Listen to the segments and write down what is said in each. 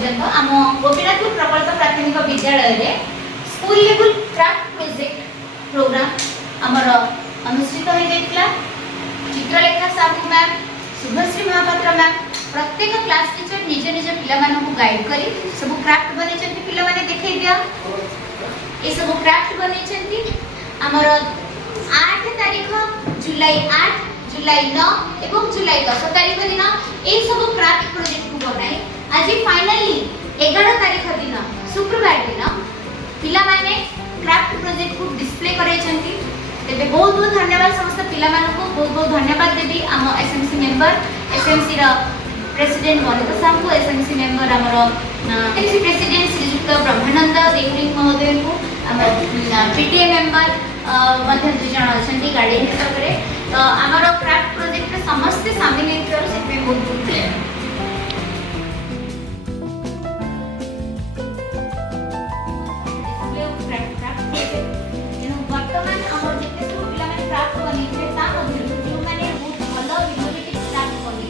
पर्यंत आम गोपीनाथपुर प्रकल्प प्राथमिक विद्यालय रे school level craft project program आमर अनुष्ठित हो जाइतला। चित्रलेखा साहू मैम, शुभश्री महापात्र मैम प्रत्येक क्लास टीचर निज निज पिला मानकु गाइड करी सब क्राफ्ट बनै छथि। पिला माने देखै दिया ए सब क्राफ्ट बनै छथि। आमर 8 तारीख जुलाई 8 जुलाई 9 एवं जुलाई 10 तारीख दिन ए सब क्राफ्ट प्रोजेक्ट को बनाई आज फाइनली 11 तारीख दिन शुक्रवार दिन पिला माने क्राफ्ट प्रोजेक्ट को डिस्प्ले करे छथि। तेबे बहुत बहुत धन्यवाद समस्त पिला मानको बहुत बहुत धन्यवाद देबी आम एसएमसी मेंबर एसएमसी रा प्रेसिडेंट मनिता साहू को एसएमसी मेंबर हमर एसएमसी प्रेसिडेंट श्रीयुक्त ब्रह्मानंद देहुरी महोदय को हमर पीटीए मेंबर मध्य दुई जन अछंती गार्डियन हिसाब रे तो हमर क्राफ्ट प्रोजेक्ट रे समस्त शामिल हेतर से बहुत बहुत धन्यवाद। वर्तमान हमर जेते सब पिला माने क्राफ्ट बनी छै ता मध्ये जो माने बहुत भलो इनोवेटिव क्राफ्ट बनी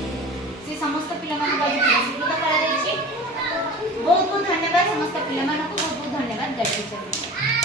से समस्त पिला माने पुरस्कृत करा जाय छै। बहुत बहुत धन्यवाद समस्त पिला मानको बहुत बहुत धन्यवाद गाइड टीचर।